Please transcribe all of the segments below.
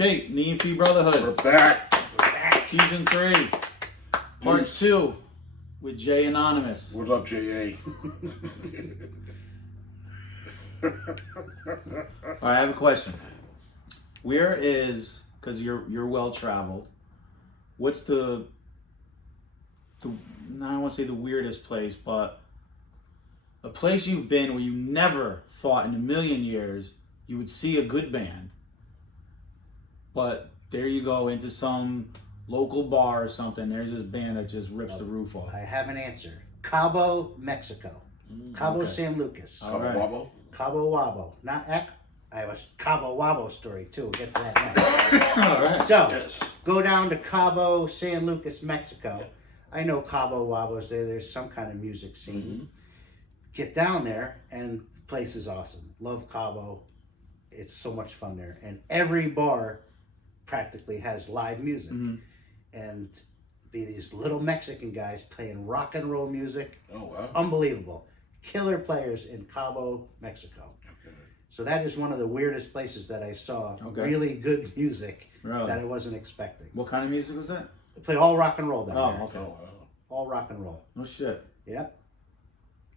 Okay, Nee&FeeBrotherhood. We're back. Season 3. Part 2 with Jay Anonymous. What's up, J.A.? Alright, I have a question. Where is, because you're well traveled, what's the I don't want to say the weirdest place, but a place you've been where you never thought in a million years you would see a good band, but there you go into some local bar or something, there's this band that just rips the roof off. I have an answer. Cabo, Mexico. Cabo San Lucas. All right. Wabo? Cabo Wabo. Not Ek. I have a Cabo Wabo story too. We'll get to that next. All right. So, Yes. go down to Cabo San Lucas, Mexico. I know Cabo Wabo's there. There's some kind of music scene. Mm-hmm. Get down there, and the place is awesome. Love Cabo. It's so much fun there. And every bar practically has live music. And be these little Mexican guys playing rock and roll music. Oh, wow. Unbelievable. Killer players in Cabo, Mexico. Okay. So that is one of the weirdest places that I saw Okay. really good music Really? that I wasn't expecting. What kind of music was that? They play all rock and roll down Oh, there. okay. Oh, wow. All rock and roll. No shit. Yep.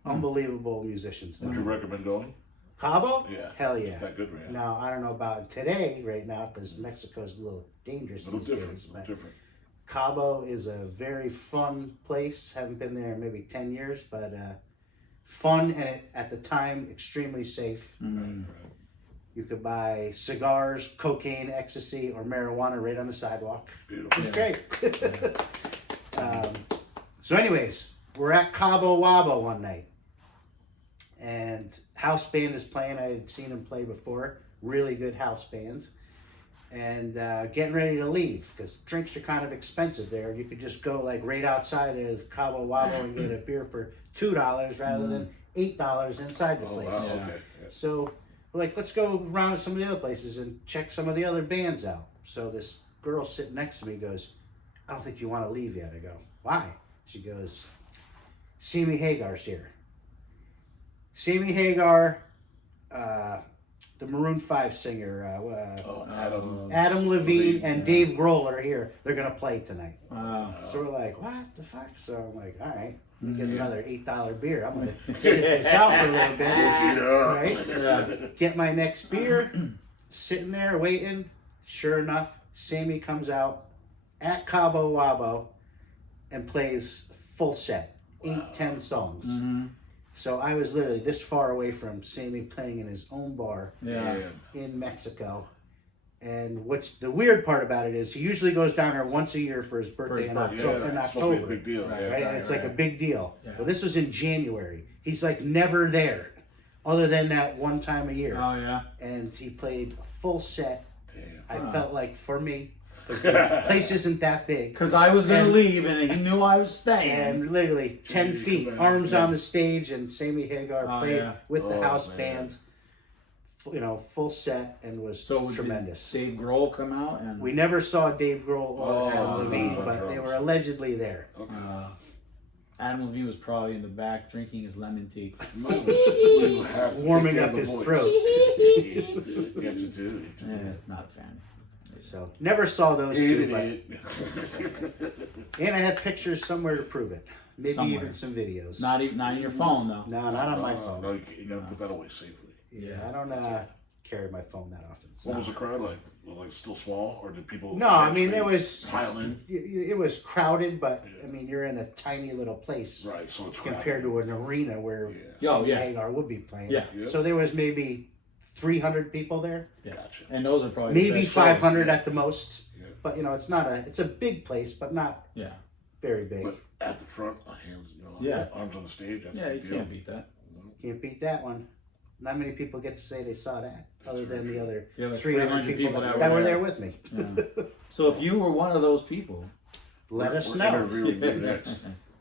Unbelievable musicians Would there. you recommend going? Cabo? Yeah. Hell yeah. That good, man. Now, I don't know about today right now because Mexico's a little dangerous A little these different. days. A But little different. Cabo is a very fun place. Haven't been there in maybe 10 years, but fun and at the time extremely safe. Right. You could buy cigars, cocaine, ecstasy, or marijuana right on the sidewalk. Beautiful. It's great. So anyways, we're at Cabo Wabo one night. And house band is playing. I had seen them play before. Really good house bands. And getting ready to leave because drinks are kind of expensive there. You could just go like right outside of Cabo Wabo and get a beer for $2 rather than $8 inside the Oh, place. wow. Yeah. Okay. Yeah. So we're like, let's go around to some of the other places and check some of the other bands out. So this girl sitting next to me goes, I don't think you want to leave yet. I go, why? She goes, Sammy Hagar's here. Sammy Hagar, the Maroon 5 singer, Oh, Adam. Adam Levine, and yeah. Dave Grohl are here. They're going to play tonight. Wow. So we're like, what the fuck? So I'm like, all right, let me get another $8 beer. I'm going to sit this out for a little bit. Look it up. Right? Yeah. Get my next beer, sitting there waiting. Sure enough, Sammy comes out at Cabo Wabo and plays full set, 10 songs. So I was literally this far away from Sammy playing in his own bar Yeah. in Mexico. And what's the weird part about it is he usually goes down there once a year for his birthday in Yeah, October. it's supposed to be a big deal. Right, Yeah. Right? And it's like a big deal. Yeah. Well, this was in January. He's like never there other than that one time a year. Oh yeah. And he played a full set. Damn. I felt like for me, 'cause the place isn't that big. Because I was gonna And- leave and he knew I was staying. And literally 10 Jeez, feet, man. arms Yeah. on the stage, and Sammy Hagar Oh, played yeah. with the Oh, house man. band, full set, and was So tremendous. did Dave Grohl come out and We never saw Dave Grohl or Oh, Adam Levine, no, but no. they were allegedly there. Okay. Adam Levine was probably in the back drinking his lemon tea. You have to Warming take care up of the his voice. throat. You have to do it. Eh, not a fan. So never saw those two, Idiot. and I have pictures somewhere to prove it. Maybe Somewhere. even some videos. Not in your phone though. No, not on my phone. No, you gotta put that away safely. Yeah, I don't carry my phone that often. So. What was the crowd like? Was it like still small, or did people? No, I mean, actually there was- pile in. It was crowded, but I mean, you're in a tiny little place Right, so it's compared to an arena where Yeah. Oh, Sammy yeah. Hagar would be playing. Yeah. Yeah. So there was maybe 300 people there, Gotcha. And those are probably the maybe best shows. 500 at the most. Yeah. But you know, it's a big place, but not Yeah. very big. But at the front, hands, Yeah. arms on the stage. That's Yeah, a you big deal. can't beat that. Can't beat that one. Not many people get to say they saw that, other than the other The other 300 people that were there with me. Yeah. So if you were one of those people, Let us We're know, interviewing you next.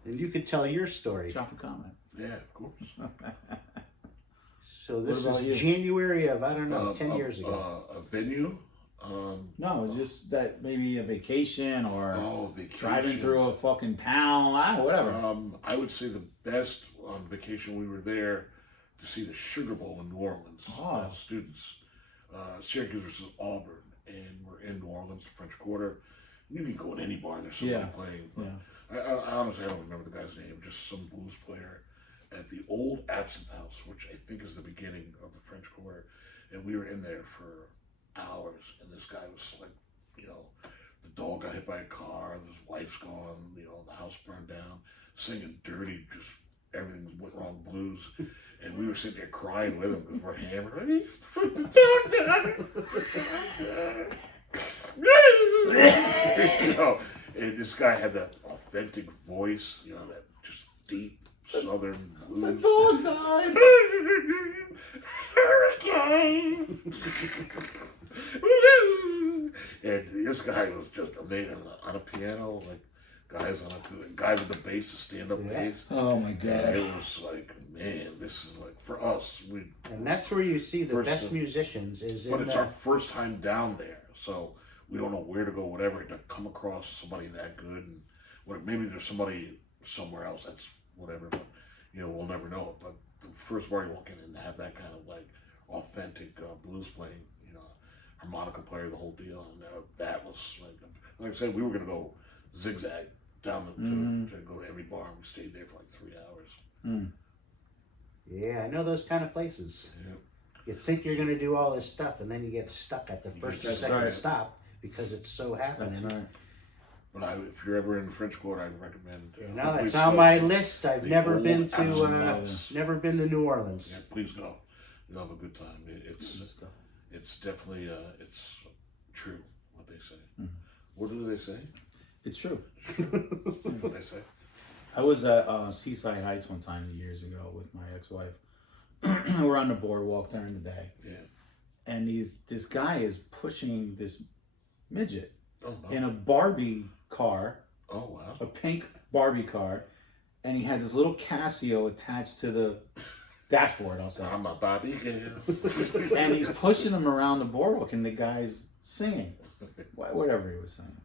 and you could tell your story. drop a comment. Yeah, of course. So this What about you? is January of 10 years ago. A venue. No, it's just that maybe a vacation or Vacation. driving through a fucking town. I don't know, whatever. I would say the best on vacation we were there to see the Sugar Bowl in New Orleans. Oh. Students. Syracuse versus Auburn, and we're in Orleans, French Quarter. You can go in any bar, there's somebody playing. But I honestly, I don't remember the guy's name, just some blues player at the old Absinthe House, which I think is the beginning of the French Quarter. And we were in there for hours, and this guy was like, you know, the dog got hit by a car, his wife's gone, you know, the house burned down, singing dirty, just everything went wrong blues. And we were sitting there crying with him because we're hammered. You know, and this guy had that authentic voice, you know, that just deep southern blues. The dog died. Hurricane. And this guy was just amazing on a piano, like guys on a guy with the bass, the stand-up bass. Oh my And god. it was like, man, this is like for us. And that's where you see the best time. musicians is But in it's our first time down there, so we don't know where to go, whatever. To come across somebody that good, and maybe there's somebody somewhere else that's whatever, but you know, we'll never know it. But the first bar you walk in and have that kind of like authentic blues playing, you know, harmonica player, the whole deal, and that was like I said, we were gonna go zigzag down to go to every bar, and we stayed there for like 3 hours. Yeah, I know those kind of places. Yeah. You think you're going to do all this stuff, and then you get stuck at the first or That's second right. stop because it's so happening. That's right. But if you're ever in the French Quarter, I'd recommend. No, please it's on go. my list. I've The never old been to Absinthe House. never been to New Orleans. Yeah, please go. You'll have a good time. Let's go. It's definitely it's true what they say. What do they say? It's true. What they say? I was at Seaside Heights one time years ago with my ex-wife. We're on the boardwalk during the day, Yeah. and this guy is pushing this midget Oh no. in a Barbie car, Oh wow. a pink Barbie car, and he had this little Casio attached to the dashboard, I'll say. I'm a Bobby girl. And he's pushing him around the boardwalk, and the guy's singing, whatever he was singing,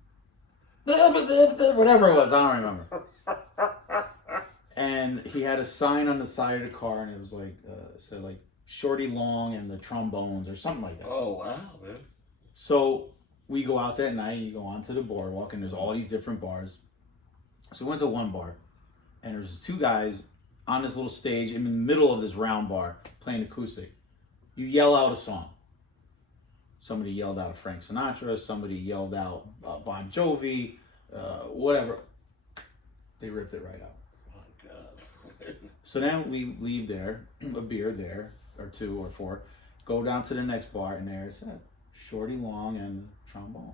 whatever it was, I don't remember. And he had a sign on the side of the car, and it was like said like Shorty Long and the Trombones or something like that. Oh wow, man. So we go out that night, you go onto the boardwalk, and there's all these different bars. So we went to one bar, and there's two guys on this little stage in the middle of this round bar playing acoustic. You yell out a song. Somebody yelled out Frank Sinatra, somebody yelled out Bon Jovi, whatever. They ripped it right out. My God. So then we leave there, a beer there, or two or four, go down to the next bar, and there's Shorty Long and the Trombones.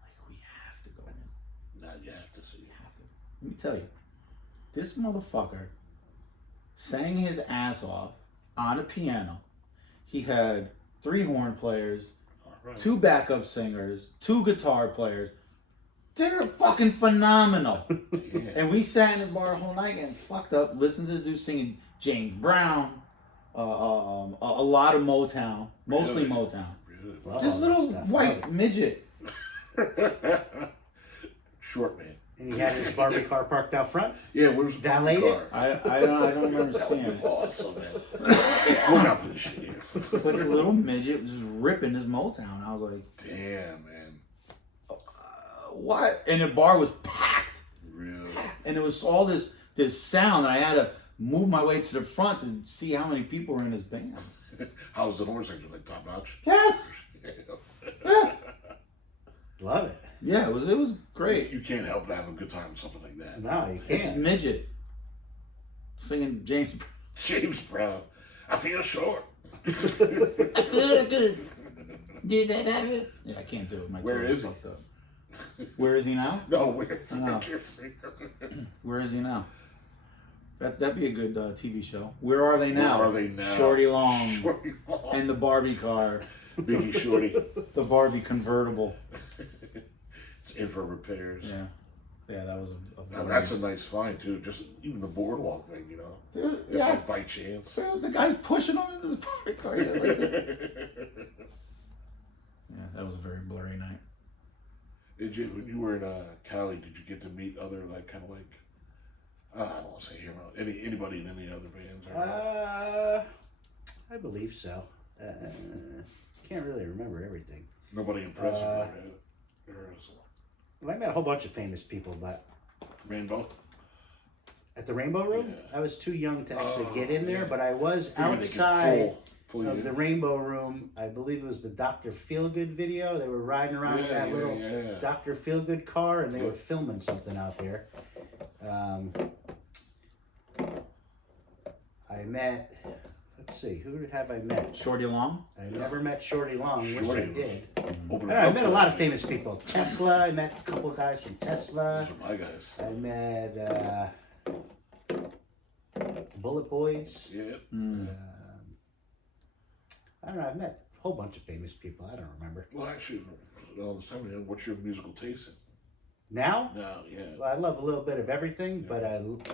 Like, we have to go in. Now you have to see. Let me tell you, this motherfucker sang his ass off on a piano. He had 3 horn players, All right. 2 backup singers, 2 guitar players. They're fucking phenomenal. Yeah. And we sat in the bar the whole night and fucked up, listened to this dude singing James Brown, a lot of Motown, mostly Really? Motown. Really? Love Just all a that little stuff. white midget. Short man. And he had his Barbie car parked out front. Yeah, where's the Valeted? car? I don't remember That seeing would be it. awesome, man. Look out for this shit here. But this little midget was just ripping his Motown. I was like, Damn, man. what? And the bar was packed. Really? And it was all this sound, and I had to move my way to the front to see how many people were in this band. How's the horn section? Like top notch? Yes. Yeah. Love it. Yeah, it was great. You can't help but have a good time with something like that. No, you It's can't. midget singing James. James Brown. I feel short. I feel good. Did that happen? Yeah, I can't do it. My Where throat is he? fucked up. Where is he now? No, where's Oh. I can't sing. Where is he now? That'd be a good TV show. Where are they now? Where are they now? Shorty Long Shorty Long. and the Barbie car, Biggie Shorty. the Barbie convertible. It's in for repairs. Yeah, yeah, that was Now that's a nice find too. Just even the boardwalk thing, you know. Dude, It's yeah. like by chance. The guy's pushing him in this Barbie car. Yeah, that was a very blurry night. Did you, when you were in Cali, did you get to meet other like kind of like I don't want to say hero, anybody in any other bands? Or I believe so. Can't really remember everything. nobody impressive, right? Well, I met a whole bunch of famous people, but Rainbow. at the Rainbow Room, Yeah. I was too young to actually get in there, yeah. but I was Figured they could outside pull you of in. the Rainbow Room. I believe it was the Dr. Feelgood video. They were riding around in that little Dr. Feelgood car, and they were filming something out there. I met, let's see, who have I met? Shorty Long. I never met Shorty Long, which I Shorty did. Open I met a lot of famous people. Tesla, I met a couple of guys from Tesla. Those are my guys. I met Bullet Boys. Yeah. I don't know, I've met a whole bunch of famous people. I don't remember. Well, actually, all this time, what's your musical taste in? Now? No, yeah. Well, I love a little bit of everything, but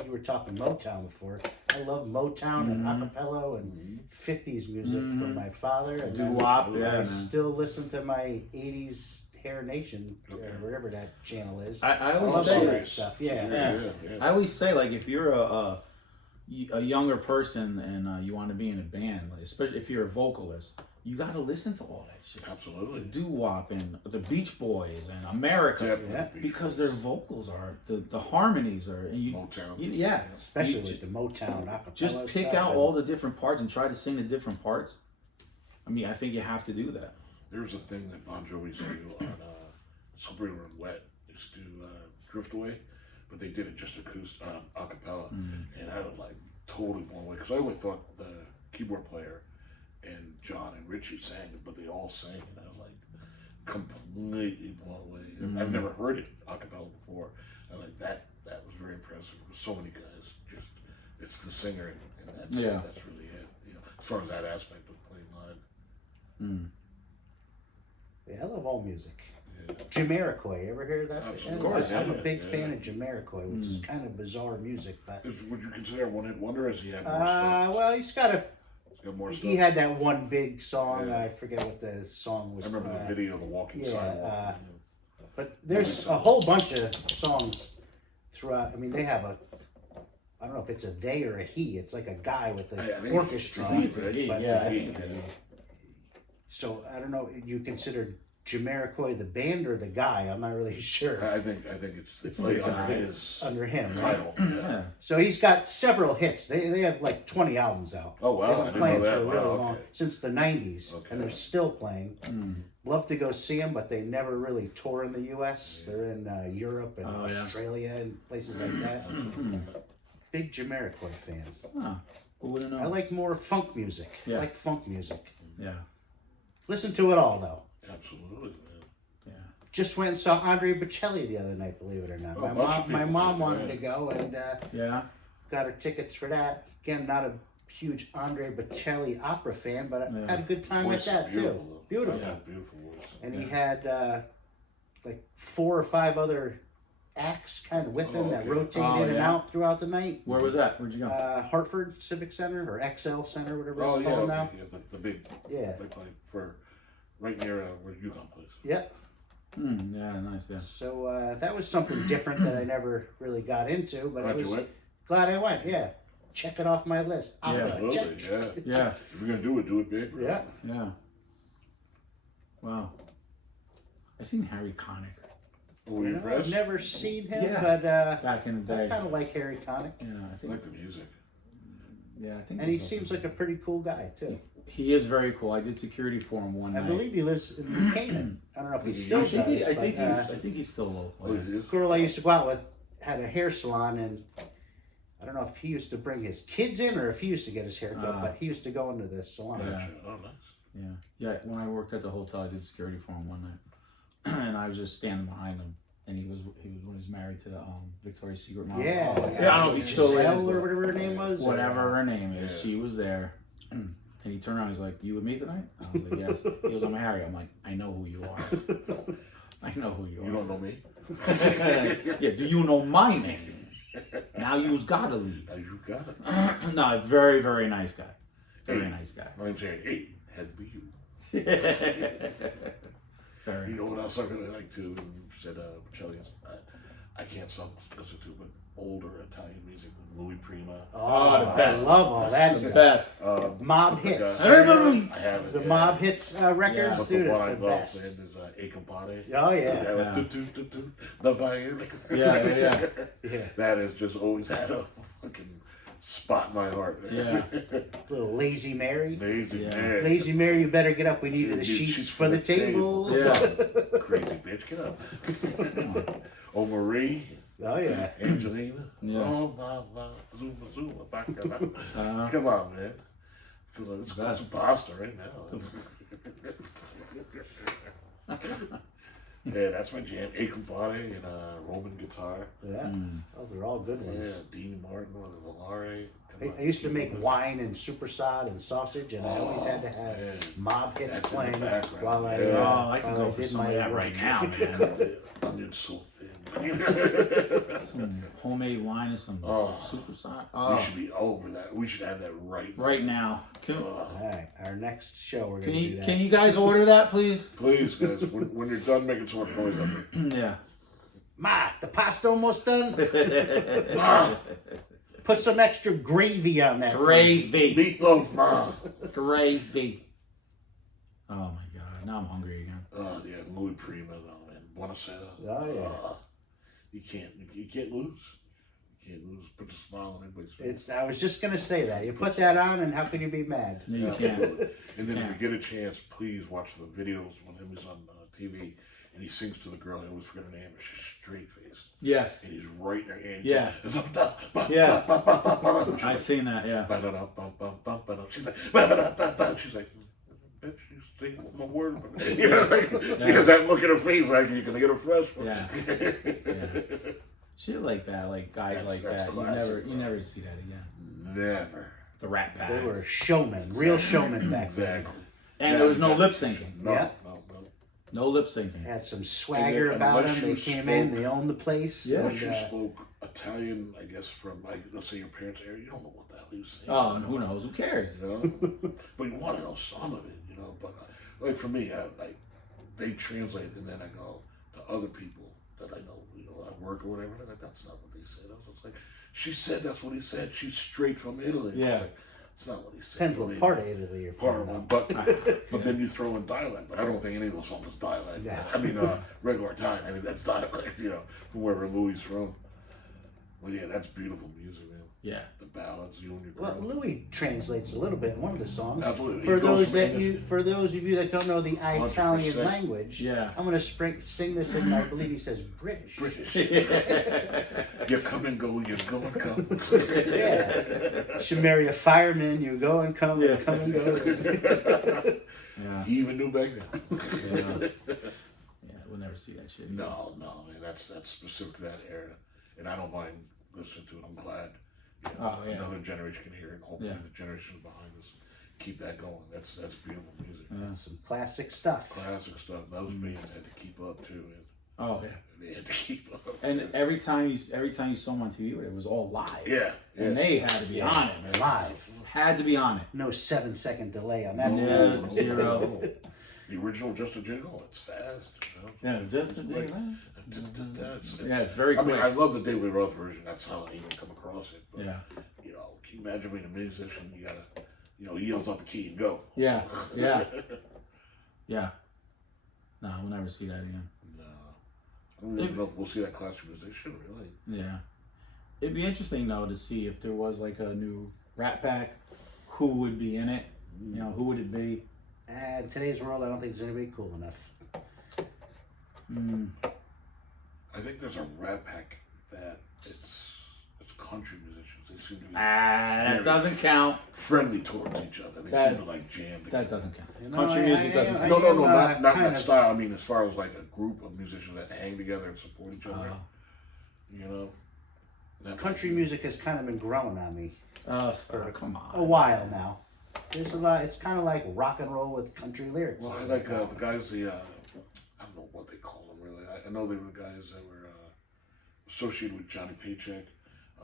you were talking Motown before. I love Motown and acapella and 50s music from my father. And Doo-wop, I man. still listen to my 80s Hair Nation, whatever that channel is. I always love say all that stuff. Yeah. I always say, like, if you're a younger person and you want to be in a band, like, especially if you're a vocalist, you got to listen to all that shit. Absolutely. The doo-wop and the Beach Boys and America, because their vocals are the harmonies are and Motown. Especially with the Motown acapella just pick stuff out all the different parts and try to sing the different parts. I mean, I think you have to do that. There's a thing that Bon Jovi used to do on Slippery When Wet. They used to do Drift Away, but they did it just acoustic, acapella, and I was like totally blown away because I always thought the keyboard player and John and Richie sang it, but they all sang it. And I was like completely blown away. I've never heard it acapella before. And like that was very impressive. With so many guys, just it's the singer and that's really it. You know, as far as that aspect of playing live. Yeah, I love all music. Jamiroquai, ever hear that? Of course, I'm a big fan of Jamiroquai, which is kind of bizarre music, but Would you consider a one-hit wonder, as he had more stuff? well, he's got More stuff. he had that one big song. I forget what the song was. I remember the video, The Walking Sidewalk. But there's a whole bunch of songs throughout. I mean, they have I don't know if it's a they or a he. It's like a guy with an orchestra. So I don't know. You consider Jamiroquai the band or the guy? I'm not really sure. I think it's like under him, title. Right? Yeah. So he's got several hits. They have like 20 albums out. Oh wow, They've I been didn't playing know that. for a really Wow, long since the 90s, and they're still playing. Love to go see them, but they never really tour in the U.S. They're in Europe and Australia and places like that. Big Jamiroquai fan. Who wouldn't know? I like more funk music. Yeah. I like funk music. Yeah. Listen to it all though. Absolutely. Yeah. Just went and saw Andre Bocelli the other night, believe it or not. My mom wanted to go and got her tickets for that. Again, not a huge Andre Bocelli opera fan, but I had a good time with that too. Beautiful. Yeah, beautiful voice. And he had like 4 or 5 other acts kind of with him that rotate in and out throughout the night. Where was that? Where'd you go? Hartford Civic Center or XL Center, whatever it's Oh called now. yeah, the big they play for right near where Yukon plays. Yep. Yeah, nice. Yeah. So that was something different that I never really got into, but Glad you went. Glad I went. Yeah, check it off my list. Absolutely. Yeah. If you're gonna do it big. Right? Yeah. Wow. I seen Harry Connick. Were you impressed? I've never seen him, Yeah. but Back in the day. I kind of like Harry Connick. Yeah, I I think. like the music. Yeah, I think. And he seems like a pretty cool guy too. He is very cool. I did security for him one I night. believe he lives in New Canaan. I don't know if he still does. I but, think he's still local. Oh, it is? girl I used to go out with had a hair salon, and I don't know if he used to bring his kids in or if he used to get his hair cut, but he used to go into the salon. Gotcha. Oh, nice. Yeah. When I worked at the hotel, I did security for him one night, and I was just standing behind him. And he was when he was married to the Victoria's Secret model. Yeah. I don't know if he still is, or whatever her name was. Whatever her name is, she was there. And he turned around, he's like, "You with me tonight?" I was like, "Yes." He goes, "I'm Harry." I'm like, "I know who you are. I know who you are." You don't know me? Yeah, do you know my name? Now you's gotta leave. You got it. No, very, very nice guy. Very nice guy. I'm saying, hey, had to be you. Very You know what else I really like too? You said Bocelli. I can't stop listening to, but older Italian music, Louis Prima. Oh, the best. I love all that The stuff. best. Mob hits. I have it. The Mob Hits records, But dude, the is one I the love best. then is A Compare. Oh, yeah. The violin. Yeah. That has just always had a fucking spot in my heart. Yeah. Little Lazy Mary. Amazing. Yeah. Man. Lazy Mary, you better get up. We need the sheets for the table. Yeah. Crazy bitch, get up. Oh, Marie. Oh, yeah. Angelina. Yeah. Oh, my, Zuma, Zuma, back up. Come on, man. I feel like it's got some pasta right now. Yeah, that's my jam. A Compare and Roman guitar. Yeah. Those are all good Yeah, ones. Dean Martin with the Volare. I used to make wine and super sod and sausage, and I always had to have man. Mob Hits That's in the playing background. while I, Yeah. Oh, I can while go I for did some of my that work. right now, man. Onion's so thin. Some homemade wine and some super side. We Oh, should be over that. We should have that right now. right now. All right, our next show we're Can gonna do you that. can you guys order that, please? Please, guys, when you're done making so much noise up there. Yeah. Ma, the pasta almost done. Ma, Put some extra gravy on that. Gravy. meatloaf, Ma. Gravy. Oh my god. Now I'm hungry again. Oh, yeah, Louis Prima, though, man. Buonasera. Oh, yeah. You can't lose. You can't lose. Put a smile on everybody's face. I was just gonna say that. You put that on, and how could you be mad? No, you can't. And then Yeah. if you get a chance, please watch the videos when he was on TV and he sings to the girl. I always forget her name. She's straight face. Yes. And he's right in her hand. Yeah. Yeah. I seen that, yeah. She's like, bitch, you say my word. You know, like, because that look at her face, like, you're going to get a fresh one. Yeah. Yeah. Shit like that, like guys That's that. classic, You never see that again. Never. The Rat Pack. They were showmen, real showmen back then. Exactly. And there was no lip syncing. No, Yeah. no. No lip syncing. Had some swagger And about unless them. They you came spoke- in, they owned the place. Yeah. Once and, you spoke Italian, I guess, from, like, let's say your parents' area, you don't know what the hell he was saying. Oh, and who knows? Who cares? You know? But you want to know some of it, you know? But, like, for me, they translate, and then I go to other people that I know, you know, at work or whatever, and I'm like, that's not what they said. I was like, she said that's what he said. She's straight from Italy. I was Yeah. like, it's not what he said. Depends what believe part me. of Italy you're Part from. of though. it, but then you throw in dialect. But I don't think any of those songs is dialect. Yeah. I mean, regular Italian. I think that's dialect. You know, from wherever Louis is from. Well, yeah, that's beautiful music, man. Yeah. The ballads, you and your Well, girl. Louis translates a little bit in one of the songs. Absolutely. For He goes those from that English- for those of you that don't know the Italian 100%. language, Yeah. I'm gonna sing this in. I believe he says British. British. You come and go, you go and come. Yeah. You should marry a fireman. You go and come, Yeah. come and go. Yeah. He even knew back then. Yeah. Yeah. We'll never see that shit. No, man, that's specific to that era, and I don't mind listening to it. I'm glad Oh, yeah. another generation can hear it. And hopefully, Yeah. the generations behind us keep that going. That's beautiful music. Some classic stuff. Classic stuff. Those bands had to keep up too, man. Oh yeah. They had to keep up. And every time you saw them on TV, it was all live. Yeah, And they had to be on it, man. Live. Had to be on it. No 7-second delay on that. Yeah. stuff. Zero. The original Just a Jingle. It's fast. You know? Yeah. Just a Like, man. yeah, it's very I mean, quick. I love the David Roth version. That's how I even come across it. But, Yeah. you know, can you imagine being a musician? You gotta, you know, he yells out the key and go. Yeah. Yeah. Yeah. No, we'll never see that again. No. I don't even know if we'll see that classic musician, really. Yeah. It'd be interesting though to see if there was like a new Rat Pack, who would be in it. You know, who would it be? In today's world, I don't think there's anybody cool enough. I think there's a Rat Pack that it's country musicians. They seem to be That doesn't count. friendly towards each other. They That- seem to like jam together. That doesn't count. You know, Country music doesn't I- count. No, am, not kind that of- style. I mean, as far as like a group of musicians that hang together and support each other. You know, that Country music has kind of been growing on me Stir, come a on. while now. There's a lot. It's kind of like rock and roll with country lyrics. Well, I like the guys. I don't know what they call them really. I know they were the guys that were associated with Johnny Paycheck,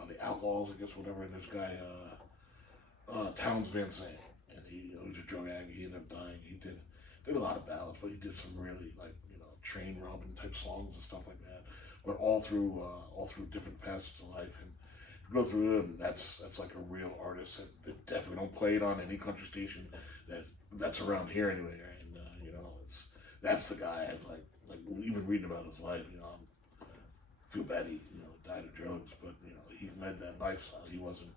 the Outlaws, I guess, whatever. And there's a guy, Towns Van Zandt, and he was a drug addict. He ended up dying. He did a lot of ballads, but he did some really train robbing type songs and stuff like that. but all through different facets of life. And go through them, that's like a real artist that definitely don't play it on any country station that's around here anyway. And that's the guy. I like even reading about his life. I feel bad he died of drugs, but he led that lifestyle. He wasn't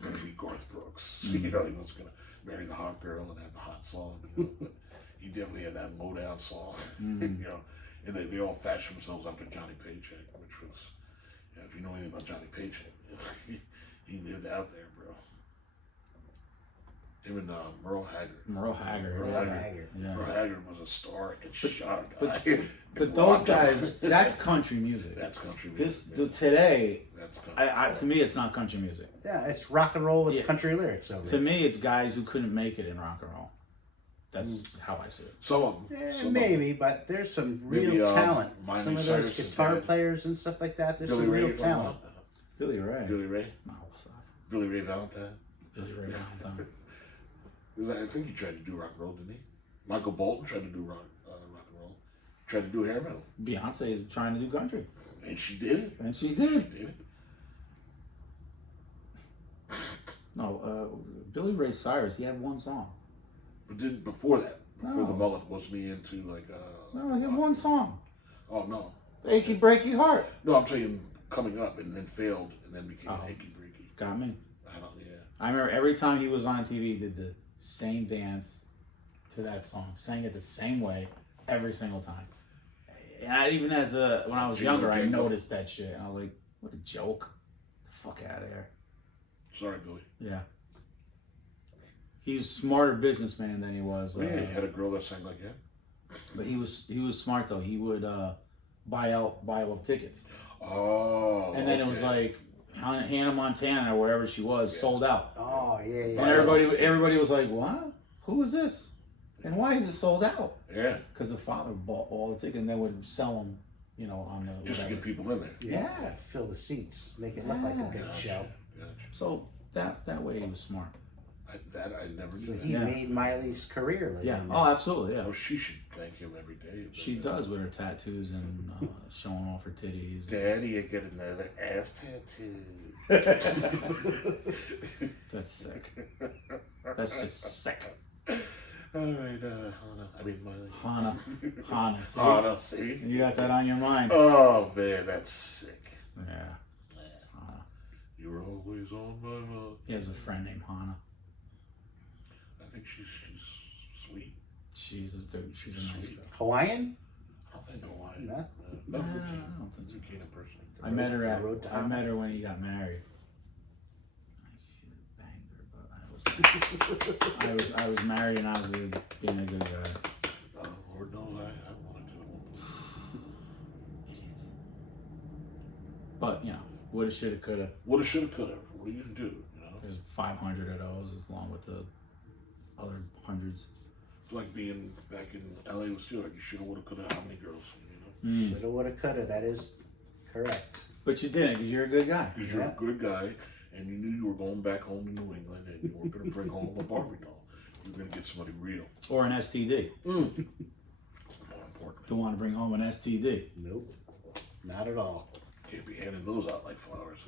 going to be Garth Brooks. He wasn't going to marry the hot girl and have the hot song. But he definitely had that low-down song. And they all fashioned themselves after Johnny Paycheck, which was. If you know anything about Johnny Paycheck, he lived out there, bro. Him and Merle Haggard. Merle Haggard. Yeah. Merle Haggard was a star and shot a guy. But those guys, that's country music. That's country music. Today, that's country. to me, it's not country music. Yeah, it's rock and roll with country lyrics over To me, it's guys who couldn't make it in rock and roll. That's how I see it. Some of them. Maybe, but there's some real talent. Some of those guitar players and stuff like that, there's some real talent. Billy Ray. Billy Ray? No, stop. Billy Ray Valentine? Billy Ray Valentine. I think he tried to do rock and roll, didn't he? Michael Bolton tried to do rock and roll. Tried to do hair metal. Beyonce is trying to do country. And she did it. And she did. She did it. No, Billy Ray Cyrus, he had one song. But then before that, before the mullet, wasn't he into like No, he had one song. Oh no. Achy Breaky Heart. No, I'm saying coming up and then failed and then became achy breaky. Got me. Yeah. I remember every time he was on TV, he did the same dance to that song, sang it the same way every single time. And even when I was younger, I noticed that shit. And I was like, what a joke. The fuck out of here. Sorry, Billy. Yeah. He was a smarter businessman than he was. He had a girl that sang like him. But he was smart though. He would buy up tickets. Oh. And then it was like Hannah Montana or whatever she was sold out. Oh yeah. And everybody was like, what? Who is this? And why is it sold out? Yeah. Because the father bought all the tickets and then would sell them, on the just to get people in there. Yeah. Fill the seats, make it look like a big show. Gotcha. So that way he was smart. I never knew. So that. he made Miley's career. Yeah. Oh, absolutely. Yeah. Oh, she should thank him every day. She does with her tattoos and showing off her titties. Daddy, I get another ass tattoo. That's sick. That's just sick. All right, Hannah. I mean Miley. Hannah. See? Hannah, see? You got that on your mind. Oh man, that's sick. Yeah. You were always on my mind. He has a friend named Hannah. I think she's sweet. She's a nice girl. Hawaiian? I don't think Hawaiian. No? No, I don't think so. Zucchini person. I met her when he got married. I should have banged her, but I was married and I was being a good guy. Lord knows I wanted to. Idiots. But woulda, shoulda, coulda. Woulda, shoulda, coulda. What do you do? There's 500 of those along with the other hundreds. It's like being back in LA with Steel. Like you shoulda, woulda, coulda. How many girls? Shoulda, woulda, coulda. That is correct. But you didn't because you're a good guy. Because you're a good guy, and you knew you were going back home to New England, and you weren't going to bring home a Barbie doll. You were going to get somebody real. Or an STD. More important. Don't want to bring home an STD. Nope. Not at all. Can't be handing those out like flowers.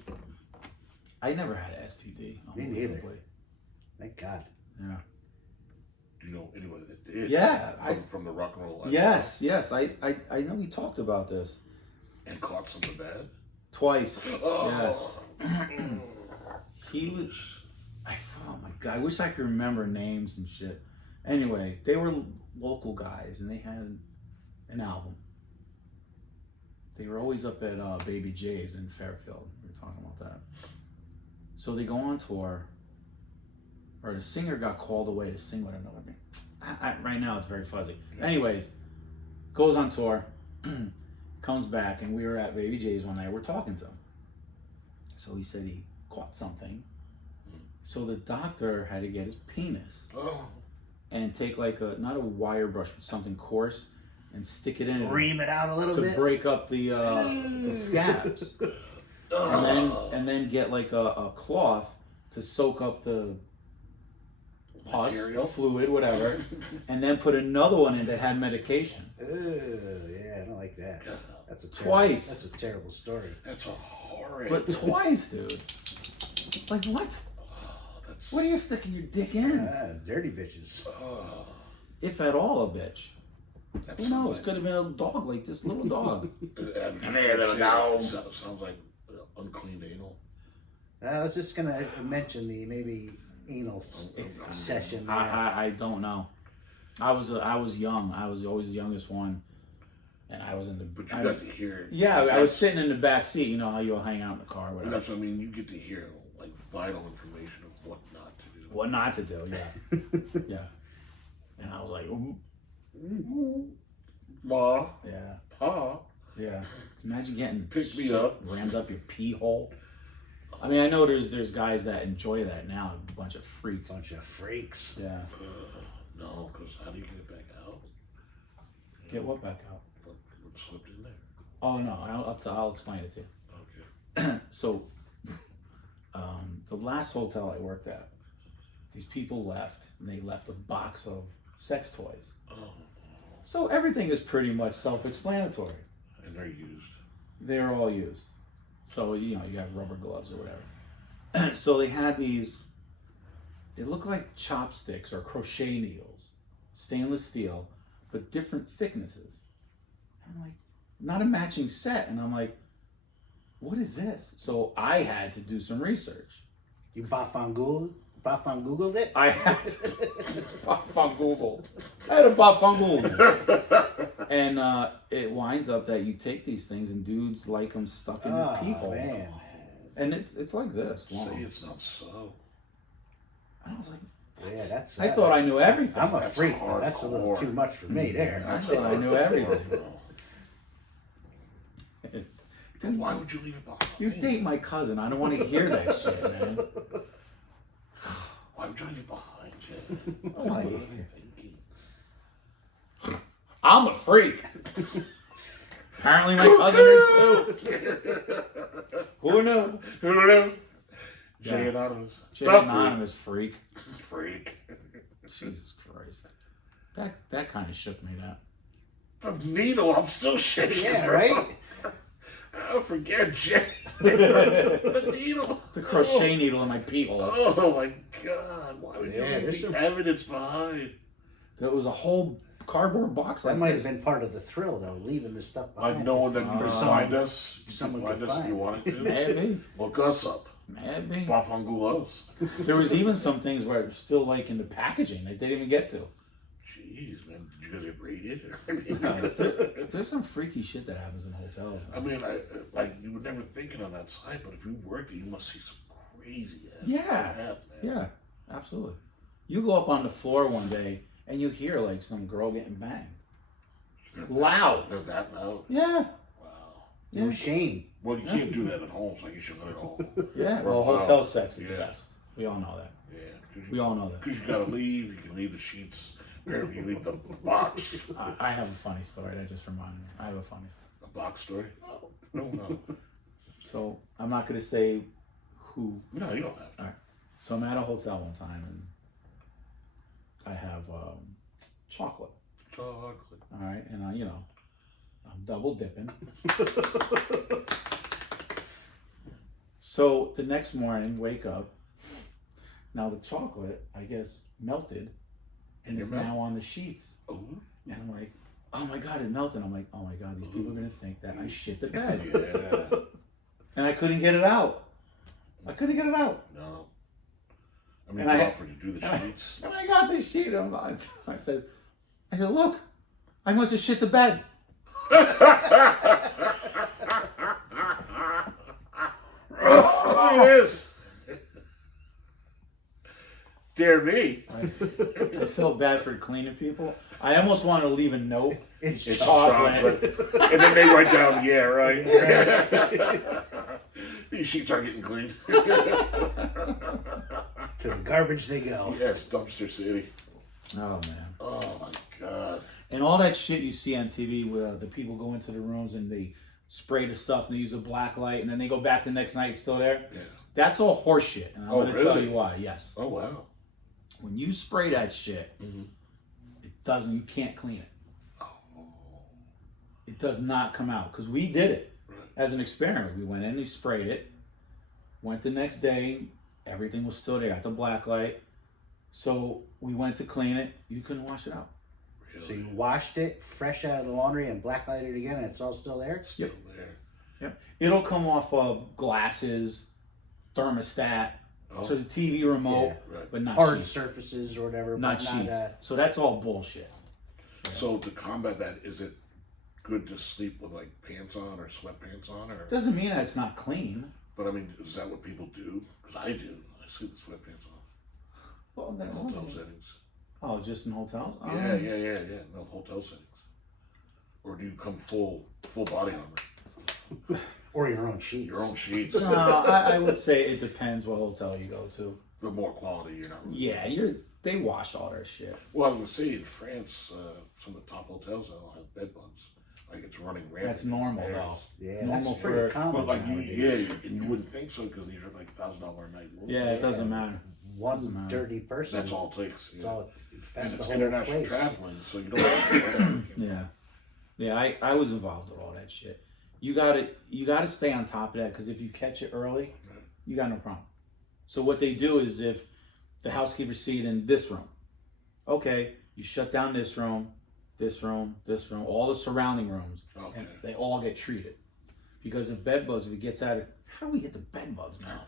I never had an STD. Me neither. Thank God. Yeah. Do you know anybody that did? Yeah. From the rock and roll life? Yes. I know we talked about this. And caught something bad? Twice. Oh. Yes. He was. Oh my God. I wish I could remember names and shit. Anyway, they were local guys and they had an album. They were always up at Baby J's in Fairfield. We were talking about that. So they go on tour, or the singer got called away to sing with another band. Right now it's very fuzzy. Yeah. Anyways, goes on tour, comes back, and we were at Baby J's one night. We're talking to him. So he said he caught something. So the doctor had to get his penis and take like not a wire brush, but something coarse, and stick it in it. Ream it out a little bit to break up the scabs. And then get like a cloth to soak up the pus, the fluid, whatever, and then put another one in that had medication. Yeah, I don't like that. Twice. That's a terrible story. That's a horrid. But twice, dude. Like what? What are you sticking your dick in? Dirty bitches. If at all, a bitch. That's Who knows? Could have been a dog like this little dog. Come here, little dog. Sounds like unclean anal. I was just gonna mention the maybe anal session. I don't know. I was young. I was always the youngest one, and I was in the. But you got to hear. Yeah, I was sitting in the back seat. You know how you'll hang out in the car. Whatever. That's what I mean. You get to hear like vital information of what not to do. What not to do? Yeah, yeah. And I was like, Ma, yeah, Pa, yeah. Imagine getting pick me up, rammed up your pee hole. I mean, I know there's guys that enjoy that now. A bunch of freaks. Yeah. No, because how do you get it back out? Get what back out? What slipped in there? Oh no, I'll explain it to you. Okay. So, the last hotel I worked at, these people left, and they left a box of sex toys. Oh. So everything is pretty much self-explanatory. And they're used. They're all used. So, you know, you have rubber gloves or whatever. So they had these, they look like chopsticks or crochet needles, stainless steel, but different thicknesses. I'm like, not a matching set. And I'm like, what is this? So I had to do some research. You buff on Googled it? I had to buff on Google. I had to buff on Google. And it winds up that you take these things and dudes like them stuck in your pee hole. Man. And it's like this long. Say it's not so. And I was like, what? Yeah, that's. I thought I knew everything. I'm a That's freak. But that's a little hardcore. too much for me there. I thought I knew everything. Then why would you leave it behind? You date my cousin. I don't want to hear that shit, man. Why would you leave it behind, Jay? I don't wanna What hear are it. they thinking? I'm a freak. Apparently my cousin is too. Who knew? Who knew? Yeah. Jay Anonymous. Jay The Anonymous freak. freak. Jesus Christ. That kind of shook me down. The needle, I'm still shaking. Yeah, bro. right? Oh, forget Jay. The needle. The crochet needle in my pee hole. Oh my God! Why would you Yeah, leave there's the some- evidence behind? There was a whole cardboard box That like might have this. been part of the thrill, though, leaving the stuff behind. Like knowing that you For can someone- find us. You can someone find could us if you find. wanted to. Maybe. Look us up. Maybe. Buff on Google us. There was even some things where it was still like in the packaging that they didn't even get to. Jeez, man. Did you guys get raided? There's some freaky shit that happens in hotels. I mean, like you would never think it on that site, but if you work there, you must see some crazy ass. Yeah. crap, man. Yeah, absolutely. You go up on the floor one day and you hear like some girl getting banged. Loud. They're that loud. Yeah. Wow. No shame. Well, you can't do that at home, so you should let it all. Yeah. Well, Wow. hotel sex is the Yeah. best. We all know that. Yeah. We all know that. Because you gotta leave. You can leave the sheets. Barely you leave the box. I have a funny story that just reminded me. I have a funny story. A box story? Oh, no. So I'm not going to say who. No, you don't have to. All right. So I'm at a hotel one time and I have chocolate. Chocolate. All right. And, you know, I'm double dipping. So the next morning, wake up. Now the chocolate, I guess, melted and In is your mouth? now on the sheets. Oh. And I'm like, oh my God, it melted. I'm like, oh my God, these people are going to think that I shit the bed. Yeah. And I couldn't get it out. I couldn't get it out. No. I mean, And you I- offered to do the sheets. And I got this sheet. I said, look, I must have shit the bed. Look at this. Dear me. I felt bad for cleaning people. I almost wanted to leave a note. It's It's chocolate. chocolate. And then they write down, yeah, right. These sheets are getting cleaned. To the garbage they go. Yes, dumpster city. Oh, man. Oh my God. And all that shit you see on TV where the people go into the rooms and they spray the stuff and they use a black light and then they go back the next night, it's still there. Yeah. That's all horse shit. And I'm Oh, going to tell really? you why. Yes. Oh wow. When you spray that shit, Mm-hmm. it doesn't, you can't clean it. it does not come out because we did it Right. as an experiment. We went in, we sprayed it. Went the next day, everything was still there. Got the black light. So we went to clean it. You couldn't wash it out. Really? So you washed it fresh out of the laundry and blacklighted it again, and it's all still there. Still there. Yep. It'll come off of glasses, thermostat, to the TV remote, Right. but not Hard sheets. surfaces or whatever. Not but sheets. Not, So that's all bullshit. So to combat that, is it good to sleep with like pants on or sweatpants on, or? Doesn't mean that it's not clean. But I mean, is that what people do? Because I do. I sleep with sweatpants on Well, in then, hotel settings. oh, just in hotels? Yeah. No hotel settings. Or do you come full body armor? or your own sheets. Your own sheets. No, I would say it depends what hotel you go to. The more quality, you're not. Really Yeah, they wash all their shit. Well, I was gonna say in France, some of the top hotels now have bed bugs. Like it's running rampant. That's normal There's- though. Yeah, Normal that's pretty for- common. But like nowadays. and you wouldn't think so because these are like $1,000 a night rooms. Yeah, it doesn't matter. One matter. dirty person. That's all it takes. It's Yeah. all it And affects the it's whole international place. traveling, so you don't have to worry about it. Yeah, yeah. I was involved with all that shit. You gotta stay on top of that because if you catch it early, you got no problem. So what they do is if the housekeeper see it in this room, okay, you shut down this room, all the surrounding rooms, Okay. and they all get treated. Because if bed bugs, if it gets out of, how do we get the bed bugs now?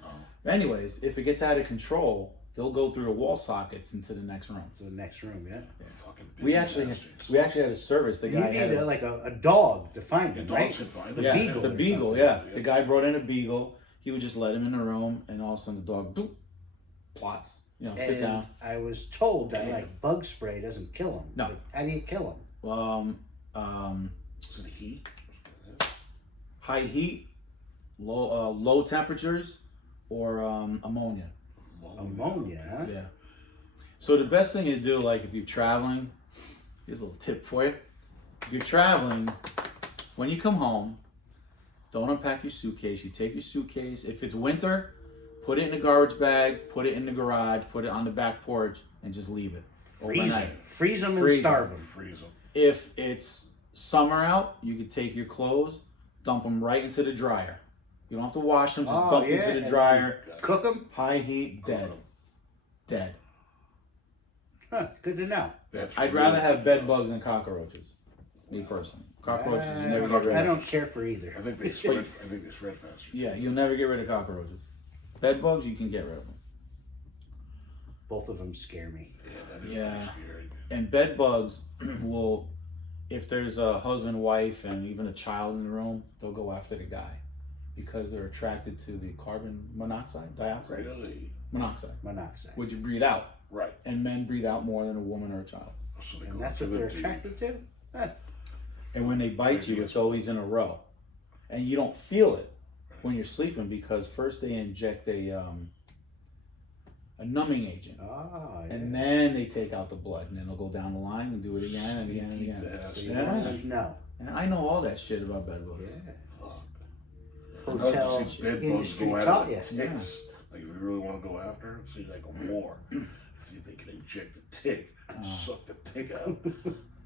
Anyways, if it gets out of control, they'll go through the wall sockets into the next room. To the next room, yeah. Fucking We busy actually bastards. had a service. The You guy need had like a dog to find Yeah, him, dogs right? can find The them. yeah, beagle the or beagle. something. Yeah, the guy brought in a beagle. He would just let him in the room, and all of a sudden the dog boop, plots. Sit And down. I was told that like bug spray doesn't kill them. No. Like, how do you kill them? Is it heat? High heat, low temperatures, or ammonia. Ammonia, huh? Yeah. So the best thing to do, like if you're traveling, here's a little tip for you. If you're traveling, when you come home, don't unpack your suitcase. You take your suitcase. If it's winter, put it in a garbage bag, put it in the garage, put it on the back porch, and just leave it overnight. Freeze them and Freeze 'em. starve them. Freeze them. If it's summer out, you could take your clothes, dump them right into the dryer. You don't have to wash them, just Oh, dump them yeah, into the and dryer. Cook them? High heat, dead. Dead. Huh, good to know. That's I'd really rather have good bed to know. bugs than cockroaches. Me personally. Cockroaches, you never get rid I of. don't care for either. I think they spread faster. Yeah, you'll never get rid of cockroaches. Bed bugs, you can get rid of them. Both of them scare me. Yeah, that is Yeah. pretty scary. And bed bugs will, if there's a husband, wife, and even a child in the room, they'll go after the guy because they're attracted to the carbon dioxide, Really? monoxide, Monoxide. which you breathe out. Right. And men breathe out more than a woman or a child. So they And go that's after what they're them too. attracted to? Huh. And when they bite you, it's always in a row. And you don't feel it when you're sleeping because first they inject a numbing agent. Oh, yeah. And then they take out the blood, and then they'll go down the line and do it again and again and Sneaky again. bastard. So you Yeah. always know. And I know all that shit about bed bugs. Yeah. Fuck. Hotel I'd see bed bugs industry go at taught it you. with ticks. Like if you really want to go after them, see like a war. See if they can inject the tick, suck the tick out.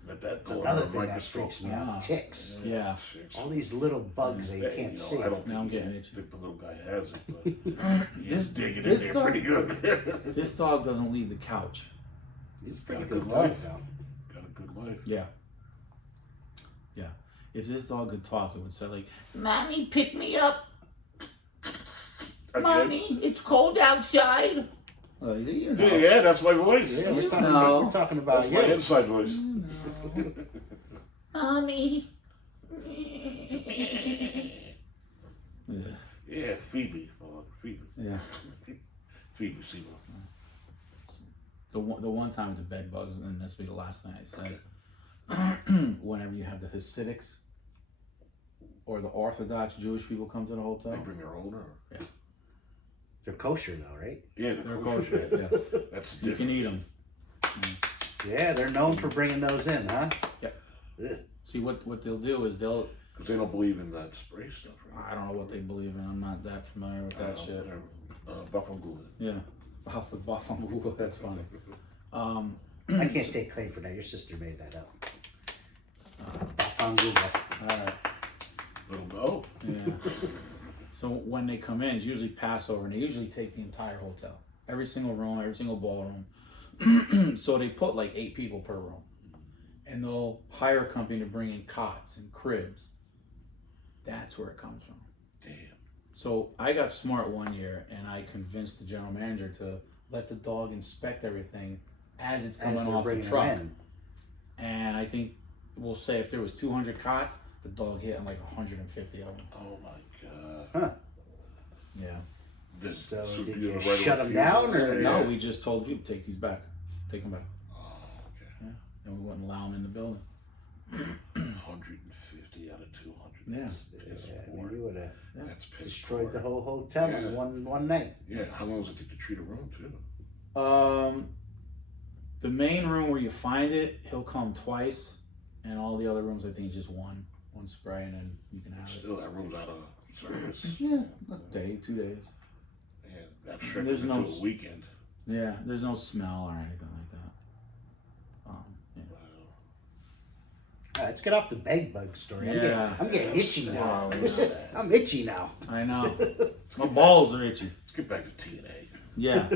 Let that go Another under a thing that microscope. freaks me out. Ticks. Yeah. All these little bugs that you can't see. I don't Now I'm think, getting itchy. think the little guy has it, but he's digging in this there dog- pretty good. This dog doesn't leave the couch. He's Got pretty a good good dog, life. though. Got a good life. Yeah. Yeah. If this dog could talk, it would say like, "Mommy, pick me up. Mommy, it's cold outside." You know. Yeah, that's my voice. Yeah, You we're talking, know. we're talking about That's you. my inside voice. Mommy. Yeah. Yeah, Phoebe. Phoebe. Yeah. Phoebe Seymour. The one time with the bed bugs, and this will be the last thing I said. Whenever you have the Hasidics or the Orthodox Jewish people come to the They hotel, bring their own, or They're kosher, though, right? yeah, they're kosher. kosher. Yes, That's you can different. eat them. Yeah, they're known for bringing those in, huh? Yep. Ugh. See what they'll do is they'll. Because they don't believe in that spray stuff, right? I don't know what they believe in. I'm not that familiar with that shit. They're Buffalo Goulet. Yeah, off the buff on Google. That's funny. I can't take claim for that. Your sister made that up. Bafangula. All right. Little no. Yeah. So when they come in, it's usually Passover, and they usually take the entire hotel, every single room, every single ballroom. So they put like 8 people per room, and they'll hire a company to bring in cots and cribs. That's where it comes from. Damn. So I got smart one year, and I convinced the general manager to let the dog inspect everything as it's coming off the truck. And I think we'll say if there was 200 cots, the dog hit on like 150 of them. Oh my god. Huh. Yeah. So did do you have a right shut of them down, refusal? or No, we just told people take these back. Take them back. Oh, okay. Yeah. And we wouldn't allow them in the building. 150 out of 200. Yeah. That's piss poor. you would have That's piss destroyed the poor. whole hotel Yeah. in one night. Yeah, how long does it take to treat a room, too? The main room where you find it, he'll come twice, and all the other rooms I think just one spray, and then you can have it. Still, that room's out of service. Yeah, a day, 2 days. Yeah, that stretches There's into no a weekend. Yeah, there's no smell or anything like that. Yeah. Wow. Let's get off the bed bug story. Yeah. I'm getting itchy now. Wow, sad. I'm itchy now. I know. My balls are itchy. Let's get back to TNA. Yeah.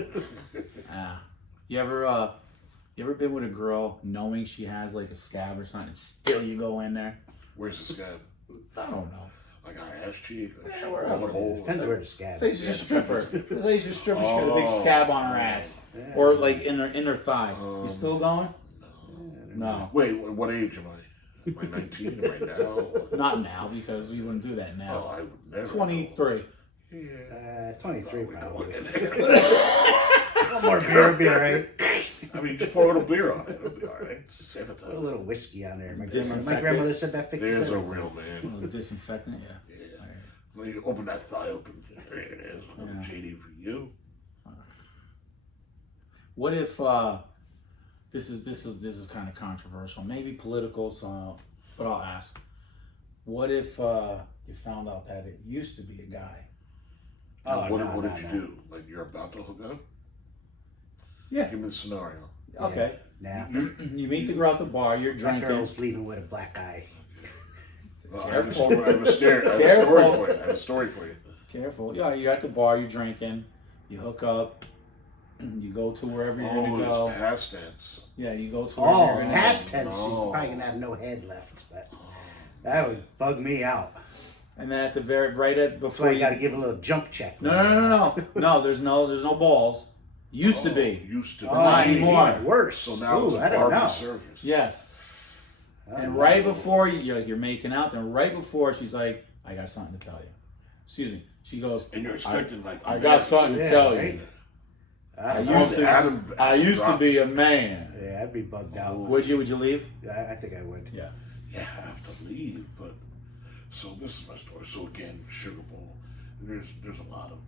You ever been with a girl knowing she has like a scab or something, and still you go in there? Where's the scab? I don't know. Like our ass cheek? Yeah, wherever. What hole? Depends where the scab Say is. she's a stripper. Say she's a stripper. She's got a big Oh. scab on her ass, Yeah. or like in her thigh. You still going? No, Wait, what age am I? Am I 19 right now? not now because we wouldn't do that Oh, now. I would never. 23. Yeah. 23 We probably. go in there. One more beer would be alright. I mean, just pour a little beer on it. It'll be all right. Put a Sanitize. little whiskey on there. My Disinfect grandmother it. said that fixes There's a everything. real man. Oh, the disinfectant, yeah. Yeah. All right. Well, you open that thigh open. There it is. A little Yeah. JD for you. What if this is kind of controversial, maybe political, so but I'll ask. What if you found out that it used to be a guy? Oh, what no, did you no. do? Like you're about to hook up? Yeah. Give me the scenario. Okay. Nah. You meet the girl at the bar. You're That drinking. girl's leaving with a black eye. Well, I Careful. have a story for you. I have a story for you. Careful. Yeah, you're at the bar. You're drinking. You hook up. You go to wherever you're gonna go. It's past tense. Yeah, you go to wherever Oh, you're gonna past go. tense. She's No. probably gonna have no head left, but that would bug me out. And then at the right at So before I you got to give a little jump check. No. There's no balls. Used to be. Used to be. Oh, Not anymore. even worse. So now Ooh, it's I don't Barbie know. service. Yes. I don't And know. right before you're making out, and right before she's like, I got something to tell you. Excuse me. She goes, And you're expecting like I got something to Yeah, tell right? you. I I don't know. used to be a man. Yeah, I'd be bugged out. Would you leave? Yeah, I think I would. Yeah. You have to leave, but so this is my story. So again, Sugar Bowl. There's a lot of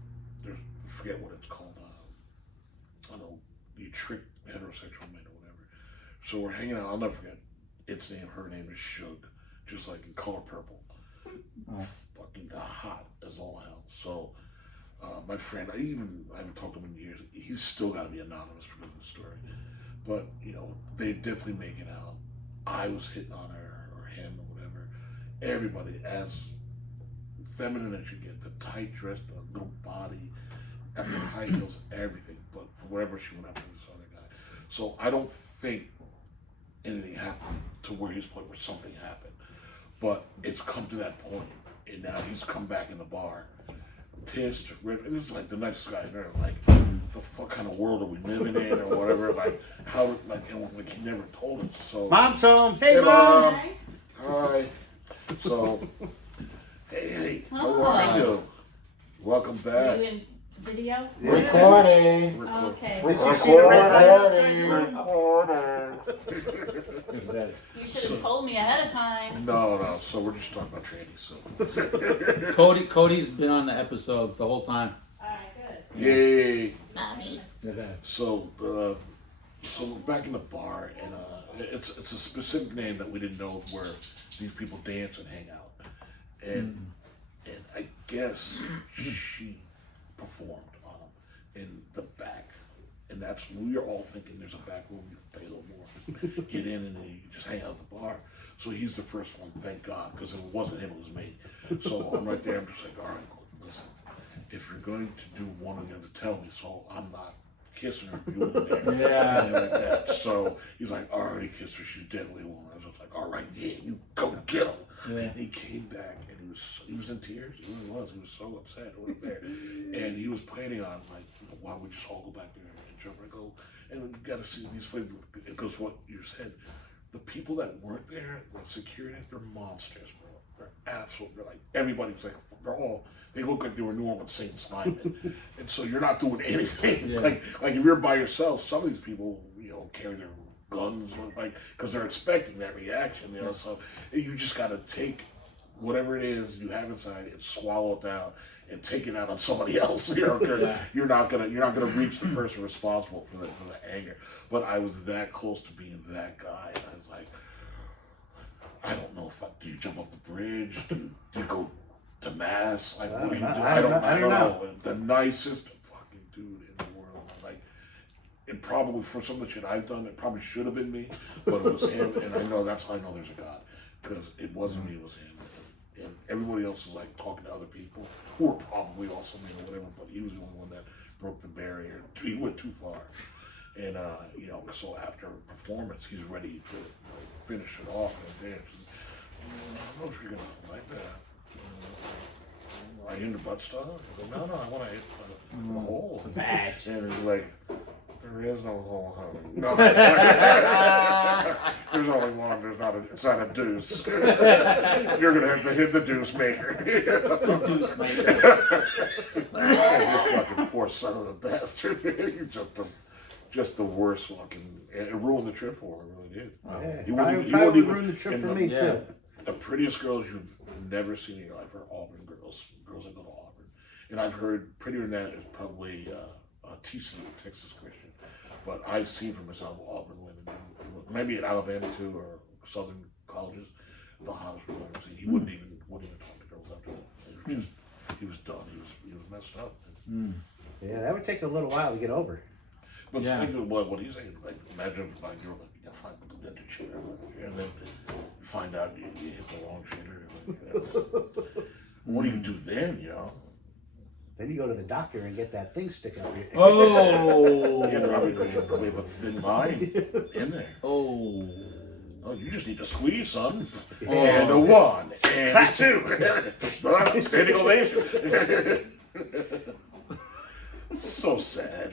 I forget what it's called. I don't know. You trick heterosexual men or whatever. So we're hanging out. I'll never forget. Her name is Shug, just like in Color Purple. Fucking hot as all hell. So my friend, I haven't talked to him in years. He's still got to be anonymous because of the story. But they definitely make it out. I was hitting on her or him or whatever. Everybody, as feminine as you get, the tight dress, the little body, at the high heels, everything. But for whatever, she went after this other guy. So I don't think anything happened to where his point where something happened. But it's come to that point, and now he's come back in the bar, pissed, ripped. And this is like the nicest guy in there. Like, the fuck kind of world are we living in, or whatever? Like, how? Like he never told us. So, Mom's home. Hey, Hey, Mom. Mom. Hi. So, hey, how are you? Welcome Are back. you in video? Recording. Okay. Did you see the red light outside the room? You should have told me ahead of time. No. So we're just talking about trannies. So, Cody's been on the episode the whole time. Alright, good. yay. Mommy. So we're back in the bar, and it's a specific name that we didn't know where these people dance and hang out, and I guess she performed on them in the back, and that's we were all thinking there's a back room you pay a little more, get in and then you just hang out at the bar. So he's the first one, thank God, because if it wasn't him, it was me. So I'm right there. I'm just like, all right, listen. If you're going to do one or the other, tell me, so I'm not kissing her. You in there, Yeah. and like that. So he's like, I already kissed her. She's definitely one. I was just like, all right, yeah, you go get him. Yeah. And he came back and he was in tears. He really was. He was so upset over there, and he was planning on like, why would we just all go back there and jump and go? And you got to see these places. It goes what you said. The people that work there, the security, they're monsters, bro. They're absolutely like everybody's like they look like they were New Orleans Saints linemen, and so you're not doing anything. Yeah. Like if you're by yourself, some of these people carry their guns or because they're expecting that reaction. So you just got to take whatever it is you have inside and swallow it down and take it out on somebody else. Yeah. You're not gonna reach the person responsible for the anger. But I was that close to being that guy, and I was like, I don't know if do you jump off the bridge? Do you go to mass? Like, what do you do? I don't know. The nicest fucking dude in the world. Like, it probably for some of the shit I've done, it probably should have been me, but it was him, and I know that's how I know there's a God, because it wasn't me, it was him. And everybody else was like talking to other people who were probably also me or whatever, but he was the only one that broke the barrier. He went too far. And, so after performance, he's ready to finish it off right there. I don't know if you're going to like that. Are you into butt stuff? I go, no, I want to hit the hole. That. And he's like, there is no hole, honey. No. There's only one. It's not a deuce. You're going to have to hit the deuce maker. The deuce maker. This fucking poor son of a bastard. He just the worst fucking. It ruined the trip for him. It really did. Yeah, He probably ruined the trip for me yeah. too. The prettiest girls you've never seen in your life are Auburn girls that go to Auburn. And I've heard prettier than that is probably TCU, Texas Christian. But I've seen for myself Auburn women, maybe at Alabama too, or Southern colleges, the hottest girl I've ever seen. He wouldn't even talk to girls after that. He was done. He was messed up. Yeah, that would take a little while to get over. But Yeah. think of what he's saying. Like, imagine if you're like, yeah, fine, we'll do that shit, and then you find out you hit the wrong shitter. What do you do then? Then you go to the doctor and get that thing stick up your. Oh. Yeah, probably because you probably have a thin line in there. Oh. Oh, you just need to squeeze, son. And a one, and a two. Standing ovation. So sad.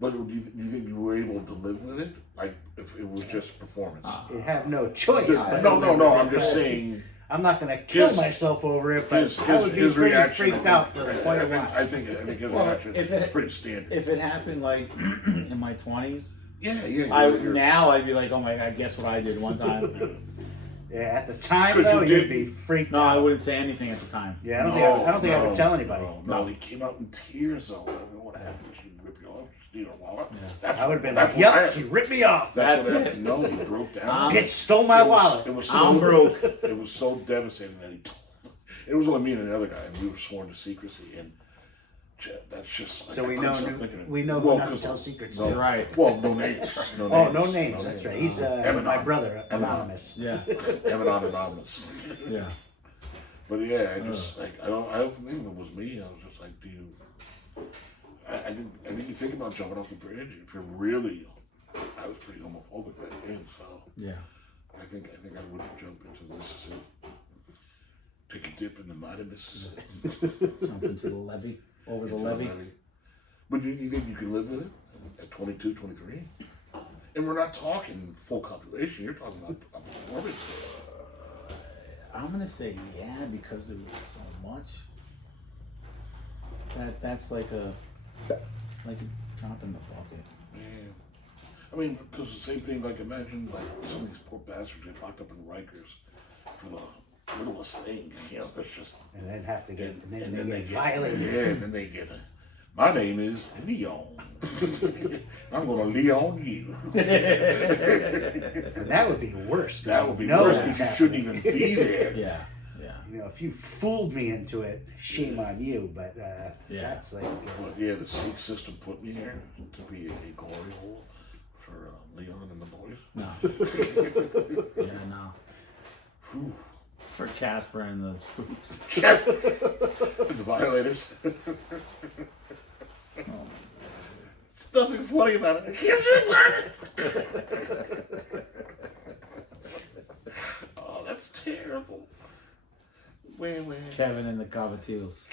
But do you think you were able to live with it? Like, if it was just performance? You have no choice. No. I'm just saying. I'm not going to kill His- myself over it, but His I would be pretty reaction. freaked out for quite a while. I think his reaction is pretty standard. If it happened like in my 20s, Yeah. now I'd be like, oh my God, guess what I did one time? Yeah, at the time Good, though, you you'd did. be freaked No, out. I wouldn't say anything at the time. Yeah, I don't think I would tell anybody. No, he came out in tears though. I don't know what happened. She ripped you off. She need a wallet. I would have been that's like, what "Yep, she ripped me off. That's That's what it. happened. No, he broke down. Bitch stole my wallet." It was I'm broke. It was so devastating that he told. It was only me and another guy, and we were sworn to secrecy. And that's just. Like, So we I know couldn't stop thinking it. we know Well, who not to 'cause- tell secrets. No, to. Right. Well, no names. Oh, no names. That's right. He's my Emanon. brother, anonymous. Yeah. Emanon Anonymous. Yeah. But yeah, I just like I don't think it was me. I was just like, do you? I think you think about jumping off the bridge. If you're really, I was pretty homophobic back then, so Yeah. I think I would jump into the Mississippi, take a dip in the mighty Mississippi, Jump into the levee. Over the levee. But do you think you can live with it at 22, 23? And we're not talking full copulation. You're talking about a performance. I'm gonna say yeah, because there was so much. That's like a drop in the bucket. Yeah. I mean, because the same thing, like, imagine, like, some of these poor bastards get locked up in Rikers for the littlest thing, that's just... And then have to get, and then they they get violated. Yeah, and then they get, my name is Leon. I'm going to Leon you. And that would be worse. That would be No, worse that's because you shouldn't even be there. Yeah. Yeah. You know, if you fooled me into it, shame on you. But that's like, But yeah, the state system put me here to be a glory hole for Leon and the boys. No. Yeah, no. Whew. For Casper and the Spooks. The Violators. It's nothing funny about it. Oh, that's terrible. Wah, wah. Kevin and the Cavatiles.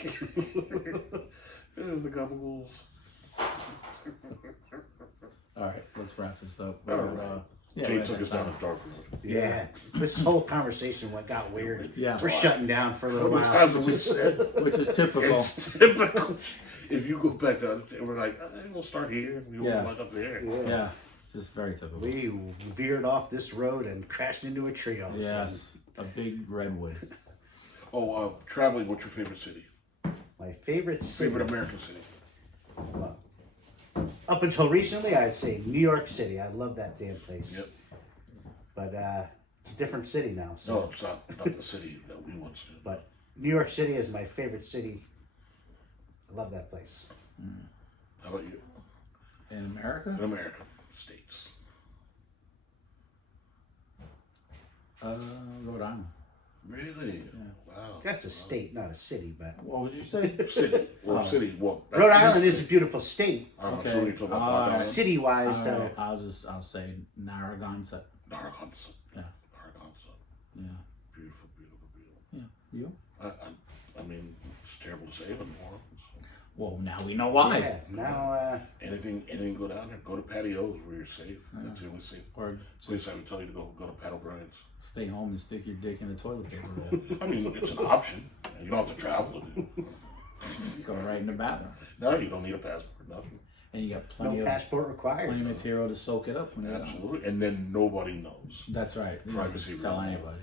The Gabagoles. All right, let's wrap this up. All right. Yeah, Jay right took next us down time. a dark road. Yeah. This whole conversation got weird. Yeah. We're shutting down for a How little many while. times have we said? Which is typical. It's typical. If you go back on, we're like, we'll start here. We will Yeah. wind up there. Yeah, it's just very typical. We veered off this road and crashed into a tree all of a sudden. Yes, a big redwood. Oh, traveling. What's your favorite city? My favorite city. Favorite American city? Up until recently, I'd say New York City. I love that damn place. Yep. But it's a different city now. So. No, it's not the city that we once knew. But New York City is my favorite city. I love that place. How about you? In America? In America, states. Rhode Island. Really? Wow. That's a state, not a city. But What would you say? City. Well, Oh. city. Well, Rhode Island is a beautiful state. I'm Okay. sure you're talking about All Long right. Island. City-wise, All though. right, I'll say Narragansett. Narragansett. Yeah. Narragansett. Yeah. Beautiful, beautiful, beautiful. Yeah. You? I mean, it's terrible to say, but New Orleans. Well, now we know why. Yeah, now, Anything go down there. Go to patios where you're safe. That's the only safe Or place I would tell you to go. Go to Paddle Brian's. stay home and stick your dick in the toilet paper roll. I mean, it's an option. You don't have to travel to do it. Go right in the bathroom. No, you don't need a passport. Nothing. And you got no plenty passport required. of material to soak it up when you're done. Absolutely. And then nobody knows. That's right. You don't have Privacy to tell rule. anybody.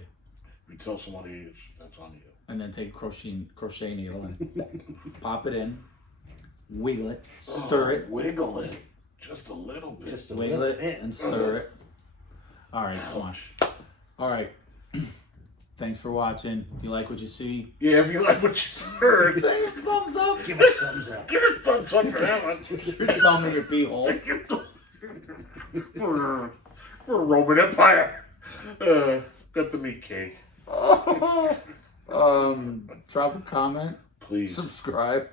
If you tell somebody, that's on you. And then take crochet needle and pop it in, wiggle it, stir it, Wiggle it. Just a little bit. Just a wiggle little it, bit. and stir it. All right, come on. All right. Thanks for watching. If you like what you see, Yeah, if you like what you heard, give it a thumbs up. Give us thumbs up. give it a thumbs up for that one. Stick your thumb in your pee hole. We're Roman Empire. Got the meat cake. Drop a comment, Please. subscribe.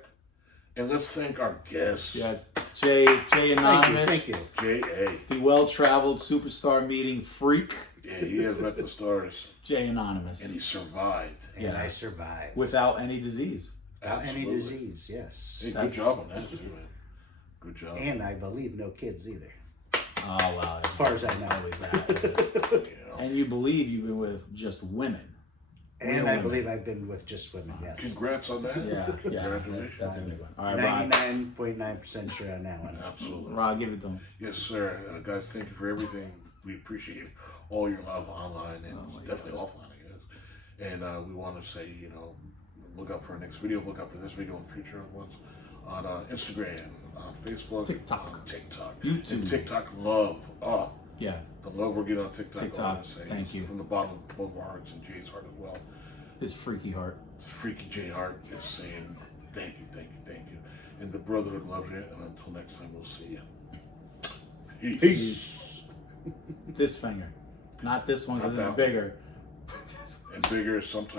And let's thank our guests. Yeah, Jay Anonymous, Thank you. J.A. the well-traveled superstar meeting freak, Yeah, he has met the stars. Jay Anonymous, And he survived. And Yeah. I survived. without any disease. Without any Absolutely. disease, yes. Hey, good That's- job on that, too, man. Good job. And I believe no kids either. Oh wow! As far as I know. always that. You know. And you believe you've been with just women. And Real I women. believe I've been with just women, yes. Congrats on that. Yeah, Congratulations. that's a good one. All right, Rod. 99.9% sure on that one. Absolutely. Rod, give it to him. Yes, sir. Guys, thank you for everything. We appreciate all your love online and definitely offline, I guess. And we want to say, look out for our next video. Look out for this video and future ones on Instagram, on Facebook, TikTok. YouTube, and TikTok love. Yeah, The love we're getting on TikTok. TikTok, I wanna say, thank you. From the bottom of both our hearts and Jay's heart as well. his freaky heart. Freaky J Hart is saying thank you, thank you, thank you. And the Brotherhood loves you. And until next time, we'll see you. Peace. This finger, not this one because Not it's that one. bigger. And bigger sometimes.